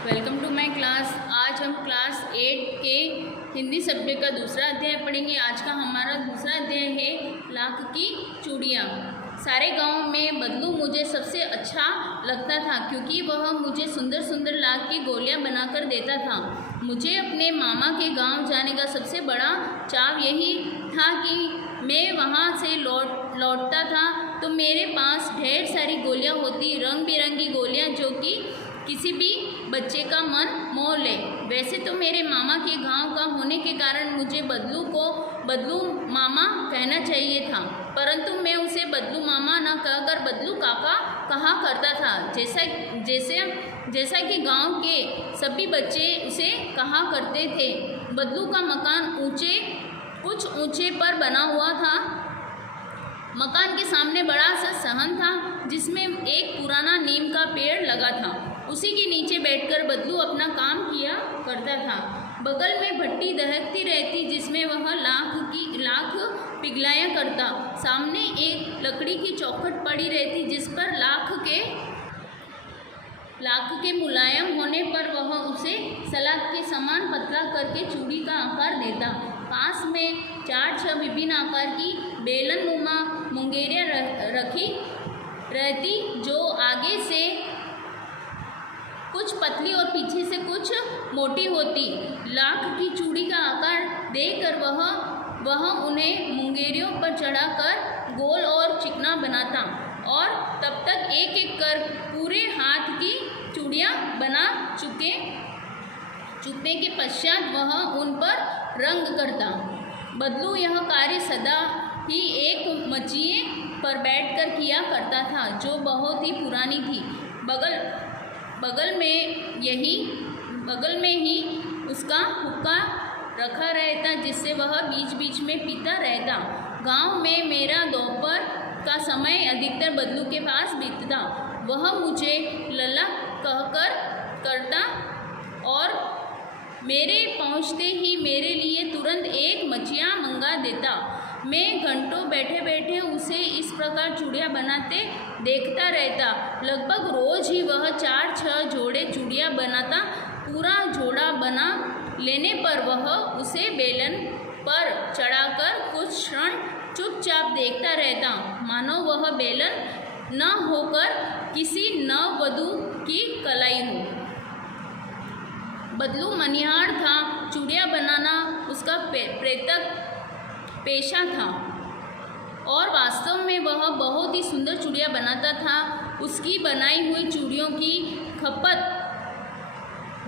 Welcome to my class. आज हम class 8 के हिंदी सब्जेक्ट का दूसरा अध्याय पढ़ेंगे। आज का हमारा दूसरा अध्याय है लाख की चूड़ियाँ। सारे गांव में बदलू मुझे सबसे अच्छा लगता था क्योंकि वह मुझे सुंदर सुंदर लाख की गोलियां बनाकर देता था। मुझे अपने मामा के गांव जाने का सबसे बड़ा चाव यही था कि मैं वहां से लौटता था तो मेरे पास ढेर सारी गोलियां होती, रंग बिरंगी गोलियां जो कि किसी भी बच्चे का मन मोह ले। वैसे तो मेरे मामा के गांव का होने के कारण मुझे बदलू को बदलू मामा कहना चाहिए था, परंतु मैं उसे बदलू मामा न कहकर बदलू काका कहा करता था, जैसा कि गांव के सभी बच्चे उसे कहा करते थे। बदलू का मकान कुछ ऊंचे पर बना हुआ था। मकान के सामने बड़ा सा सहन था जिसमें एक पुराना नीम का पेड़ लगा था। उसी के नीचे बैठकर बदलू अपना काम किया करता था। बगल में भट्टी दहकती रहती जिसमें वह लाख पिघलाया करता। सामने एक लकड़ी की चौखट पड़ी रहती जिस पर लाख के मुलायम होने पर वह उसे सलाद के समान पतला करके चूड़ी का आकार देता। पास में 4-6 विभिन्न आकार की बेलन नुमा मुंगेरियाँ रखी रहती जो आगे से कुछ पतली और पीछे से कुछ मोटी होती। लाख की चूड़ी का आकार देकर वह उन्हें मुंगेरियों पर चढ़ाकर गोल और चिकना बनाता और तब तक एक एक कर पूरे हाथ की चूड़ियाँ बना चुकने के पश्चात वह उन पर रंग करता। बदलू यह कार्य सदा ही एक मचिए पर बैठकर किया करता था जो बहुत ही पुरानी थी। बगल में ही उसका हुक्का रखा रहता जिससे वह बीच बीच में पीता रहता। गांव में मेरा दोपहर का समय अधिकतर बदलू के पास बीतता। वह मुझे लल्ला कहकर करता और मेरे पहुंचते ही मेरे लिए तुरंत एक मचिया मंगा देता। मैं घंटों बैठे बैठे उसे इस प्रकार चूड़ियाँ बनाते देखता रहता। लगभग रोज ही वह 4-6 जोड़े चूड़ियाँ बनाता। पूरा जोड़ा बना लेने पर वह उसे बेलन पर चढ़ाकर कुछ क्षण चुपचाप देखता रहता, मानो वह बेलन न होकर किसी नववधू की कलाई हो। बदलू मनिहार था। चूड़ियाँ बनाना उसका पेशा था और वास्तव में वह बहुत ही सुंदर चूड़ियाँ बनाता था। उसकी बनाई हुई चूड़ियों की खपत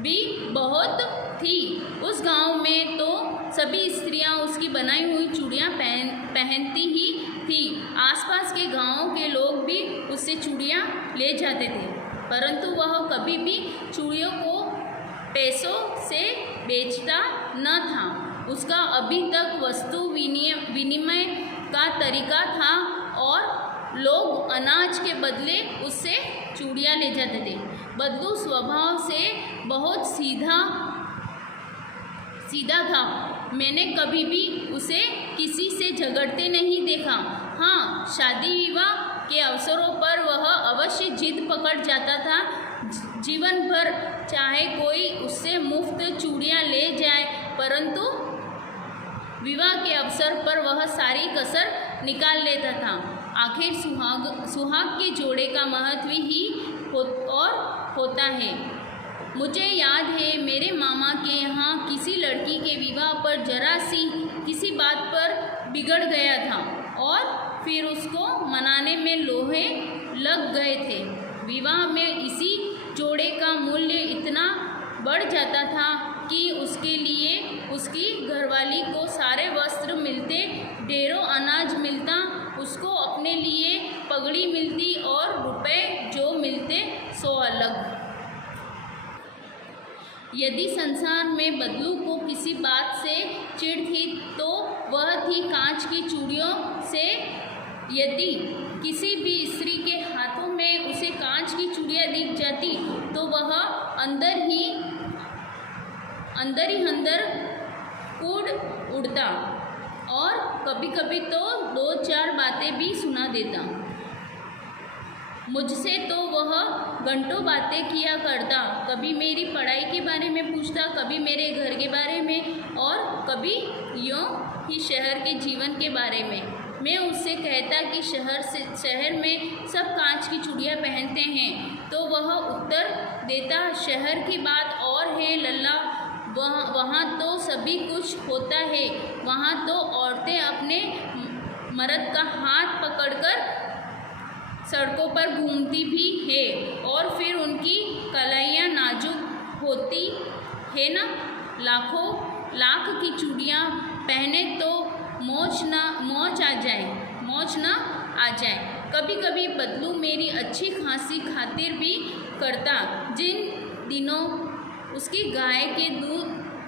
भी बहुत थी। उस गांव में तो सभी स्त्रियां उसकी बनाई हुई चूड़ियाँ पहनती ही थी। आसपास के गांवों के लोग भी उससे चूड़ियाँ ले जाते थे, परंतु वह कभी भी चूड़ियों को पैसों से बेचता न था। उसका अभी तक वस्तु विनिमय का तरीका था और लोग अनाज के बदले उससे चूड़ियाँ ले जाते थे। बदलू स्वभाव से बहुत सीधा था। मैंने कभी भी उसे किसी से झगड़ते नहीं देखा। हाँ, शादी विवाह के अवसरों पर वह अवश्य जिद पकड़ जाता था। जीवन भर चाहे कोई उससे मुफ्त चूड़ियाँ ले जाए, परंतु विवाह के अवसर पर वह सारी कसर निकाल लेता था। आखिर सुहाग के जोड़े का महत्व ही होता है। मुझे याद है मेरे मामा के यहाँ किसी लड़की के विवाह पर जरा सी किसी बात पर बिगड़ गया था और फिर उसको मनाने में लोहे लग गए थे। विवाह में इसी जोड़े का मूल्य इतना बढ़ जाता था कि उसके लिए उसकी घरवाली को सारे वस्त्र मिलते, ढेरों अनाज मिलता, उसको अपने लिए पगड़ी मिलती और रुपए जो मिलते सो अलग। यदि संसार में बदलू को किसी बात से चिढ़ थी तो वह थी कांच की चूड़ियों से। यदि किसी भी स्त्री के हाथों में उसे कांच की चूड़ियाँ दिख जाती तो वह अंदर ही कूद उड़ता और कभी कभी तो 2-4 बातें भी सुना देता। मुझसे तो वह घंटों बातें किया करता, कभी मेरी पढ़ाई के बारे में पूछता, कभी मेरे घर के बारे में और कभी यूँ ही शहर के जीवन के बारे में। मैं उससे कहता कि शहर में सब कांच की चूड़ियाँ पहनते हैं, तो वह उत्तर देता, शहर की बात और है लल्ला, वहाँ तो सभी कुछ होता है, वहाँ तो औरतें अपने मर्द का हाथ पकड़कर सड़कों पर घूमती भी है और फिर उनकी कलाइयाँ नाजुक होती है ना, लाखों लाख की चूड़ियाँ पहने तो मौज ना आ जाए। कभी कभी बदलू मेरी अच्छी खासी खातिर भी करता, जिन दिनों उसकी गाय के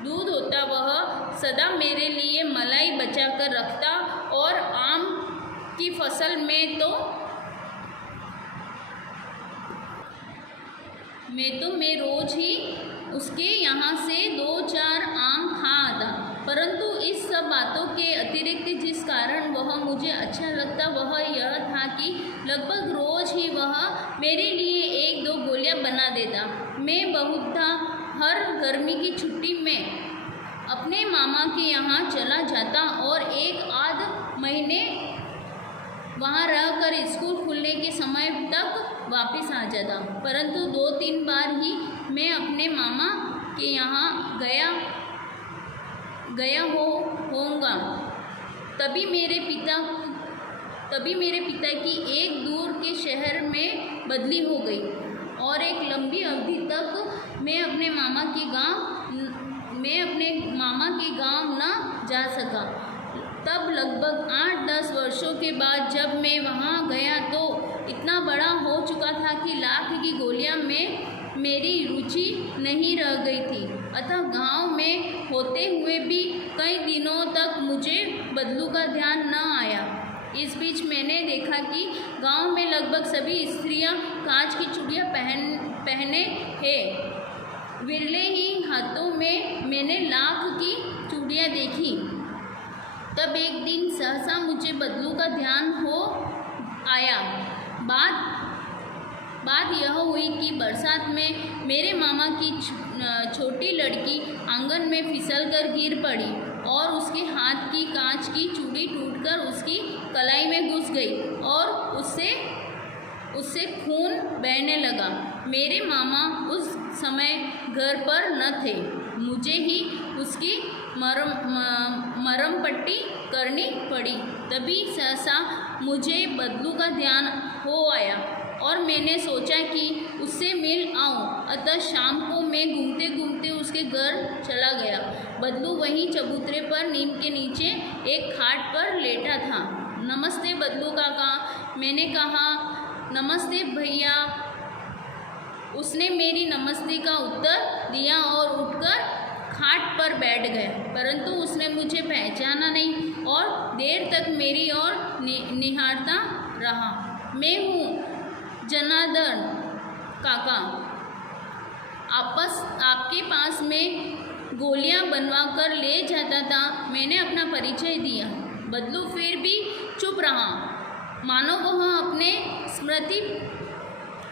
दूध होता वह सदा मेरे लिए मलाई बचा कर रखता, और आम की फसल में तो मैं रोज ही उसके यहाँ से 2-4 आम खा आता। परंतु इस सब बातों के अतिरिक्त जिस कारण वह मुझे अच्छा लगता वह यह था कि लगभग रोज ही वह मेरे लिए 1-2 गोलियां बना देता। मैं बहुधा हर गर्मी की छुट्टी में अपने मामा के यहाँ चला जाता और 1-आध महीने वहाँ रहकर स्कूल खुलने के समय तक वापस आ जाता। परंतु 2-3 बार ही मैं अपने मामा के यहाँ गया होऊंगा। तभी मेरे पिता की एक दूर के शहर में बदली हो गई और एक लंबी अवधि तक मैं अपने मामा के गांव न जा सका। तब लगभग 8-10 वर्षों के बाद जब मैं वहाँ गया तो इतना बड़ा हो चुका था कि लाख की गोलियां में मेरी रुचि नहीं रह गई थी। अतः गांव में होते हुए भी कई दिनों तक मुझे बदलू का ध्यान न आया। इस बीच मैंने देखा कि गांव में लगभग सभी स्त्रियां कांच की चूड़ियां पहने हैं। विरले ही हाथों में मैंने लाख की चूड़ियां देखी। तब एक दिन सहसा मुझे बदलू का ध्यान हो आया। बात यह हुई कि बरसात में मेरे मामा की छोटी लड़की आंगन में फिसलकर गिर पड़ी और उसके हाथ की कांच की चूड़ी टूटकर उसकी कलाई में घुस गई और उससे खून बहने लगा। मेरे मामा उस समय घर पर न थे। मुझे ही उसकी मरम पट्टी करनी पड़ी। तभी सहसा मुझे बदलू का ध्यान हो आया और मैंने सोचा कि उससे मिल आऊं। अतः शाम को मैं घूमते घूमते उसके घर चला गया। बदलू वहीं चबूतरे पर नीम के नीचे एक खाट पर लेटा था। नमस्ते बदलू काका, मैंने कहा। नमस्ते भैया, उसने मेरी नमस्ते का उत्तर दिया और उठकर खाट पर बैठ गए। परंतु उसने मुझे पहचाना नहीं और देर तक मेरी ओर निहारता रहा। मैं हूँ जनार्दन काका, आपके पास में गोलियां बनवा कर ले जाता था। मैंने अपना परिचय दिया। बदलू फिर भी चुप रहा, मानो वह अपने स्मृति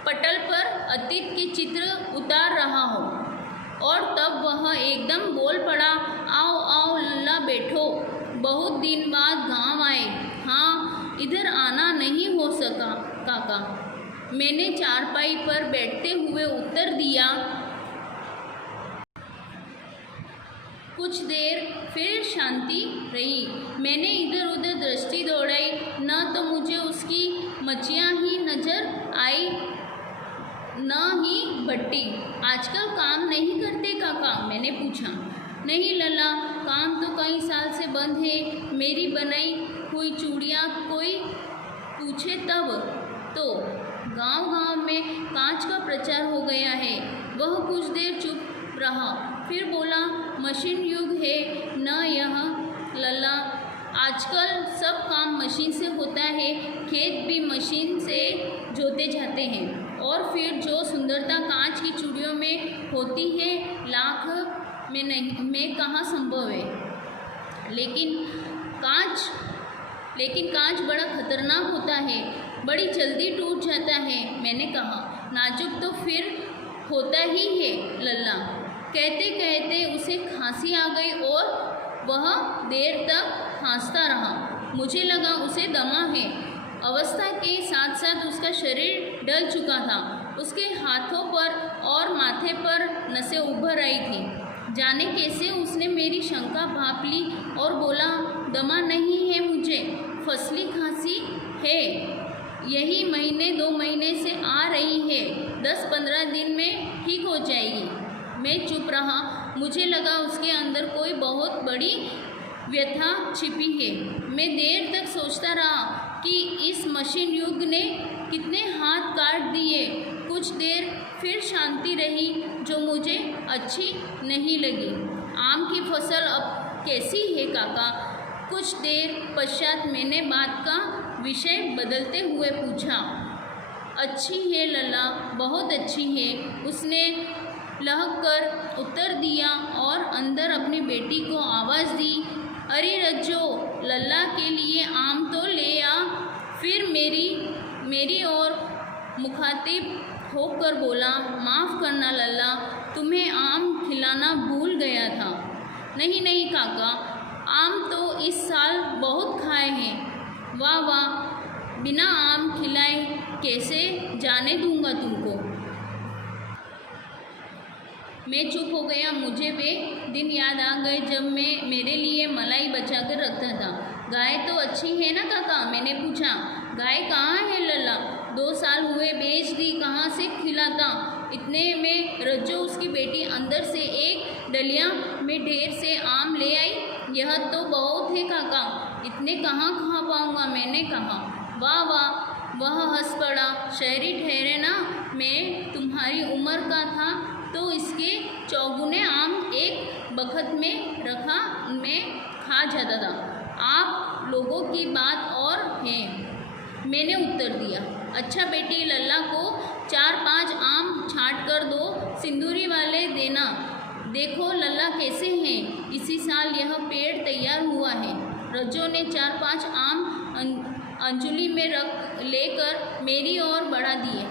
पटल पर अतीत के चित्र उतार रहा हो। और तब वह एकदम बोल पड़ा, आओ आओ लल्ला बैठो, बहुत दिन बाद गांव आए। हाँ, इधर आना नहीं हो सका काका, मैंने चारपाई पर बैठते हुए उत्तर दिया। कुछ देर फिर शांति रही। मैंने इधर उधर दृष्टि दौड़ाई, न तो मुझे उसकी मचियाँ ही नजर आई न ही भट्टी। आजकल काम नहीं करते काका, मैंने पूछा। नहीं लल्ला, काम तो कई साल से बंद है। मेरी बनाई हुई चूड़ियाँ कोई पूछे तब तो। गांव में कांच का प्रचार हो गया है। वह कुछ देर चुप रहा, फिर बोला, मशीन युग है न यह लल्ला। आजकल सब काम मशीन से होता है। खेत भी मशीन से जोते जाते हैं और फिर जो सुंदरता कांच की चूड़ियों में होती है लाख में कहाँ संभव है। लेकिन कांच बड़ा खतरनाक होता है। बड़ी जल्दी टूट जाता है। मैंने कहा, नाजुक तो फिर होता ही है लल्ला। कहते कहते उसे खांसी आ गई और वह देर तक खांसता रहा। मुझे लगा उसे दमा है। अवस्था के साथ साथ उसका शरीर डल चुका था। उसके हाथों पर और माथे पर नसें उभर आई थी। जाने कैसे उसने मेरी शंका भांप ली और बोला, दमा नहीं है मुझे, फसली खांसी है। यही महीने 2 महीने से आ रही है। 10-15 दिन में ठीक हो जाएगी। मैं चुप रहा। मुझे लगा उसके अंदर कोई बहुत बड़ी व्यथा छिपी है। मैं देर तक सोचता रहा कि इस मशीन युग ने कितने हाथ काट दिए। कुछ देर फिर शांति रही जो मुझे अच्छी नहीं लगी। आम की फसल अब कैसी है काका? कुछ देर पश्चात मैंने बात का विषय बदलते हुए पूछा। अच्छी है लल्ला, बहुत अच्छी है, उसने लहक कर उत्तर दिया और अंदर अपनी बेटी को आवाज़ दी। अरे रज्जो, लल्ला के लिए आम तो ले आ। फिर मेरी ओर मुखातिब होकर बोला, माफ़ करना लल्ला, तुम्हें आम खिलाना भूल गया था। नहीं नहीं काका, आम तो इस साल बहुत खाए हैं। वाह वाह, बिना आम खिलाए कैसे जाने दूंगा तुमको। मैं चुप हो गया। मुझे वे दिन याद आ गए जब मैं मेरे लिए मलाई बचा कर रखता था। गाय तो अच्छी है ना काका? मैंने पूछा। गाय कहाँ है लल्ला? 2 साल हुए बेच दी, कहाँ से खिलाता। इतने में रज्जो उसकी बेटी अंदर से एक डलिया में ढेर से आम ले आई। यह तो बहुत है काका, इतने कहाँ खा पाऊँगा। मैंने कहा। वाह वाह, वह हंस पड़ा। शहरी ठहरे ना, मैं तुम्हारी उम्र का था तो इसके चौगुने आम एक बखत में रखा मैं खा जाता था। आप लोगों की बात और है, मैंने उत्तर दिया। अच्छा बेटी, लल्ला को 4-5 आम छाँट कर दो, सिंदूरी वाले देना। देखो लल्ला कैसे हैं। इसी साल यह पेड़ तैयार हुआ है। रज्जो ने 4-5 आम अंजुली में लेकर मेरी ओर बढ़ा दिए।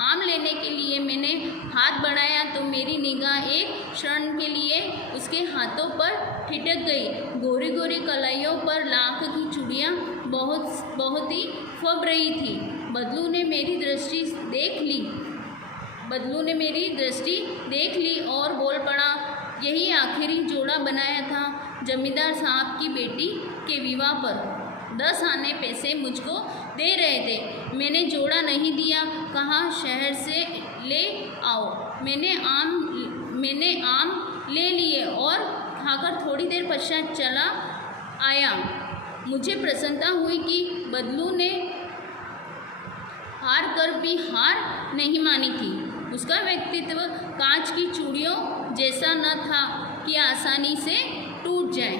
आम लेने के लिए मैंने हाथ बढ़ाया तो मेरी निगाह एक क्षण के लिए उसके हाथों पर ठिठक गई। गोरी गोरी कलाइयों पर लाख की चूड़ियाँ बहुत ही फब रही थी। बदलू ने मेरी दृष्टि देख ली और बोल पड़ा, यही आखिरी जोड़ा बनाया था जमींदार साहब की बेटी के विवाह पर। 10 आने पैसे मुझको दे रहे थे। मैंने जोड़ा नहीं दिया, कहा शहर से ले आओ। मैंने आम ले लिए और खाकर थोड़ी देर पश्चात चला आया। मुझे प्रसन्नता हुई कि बदलू ने हार कर भी हार नहीं मानी थी। उसका व्यक्तित्व कांच की चूड़ियों जैसा न था कि आसानी से टूट जाए।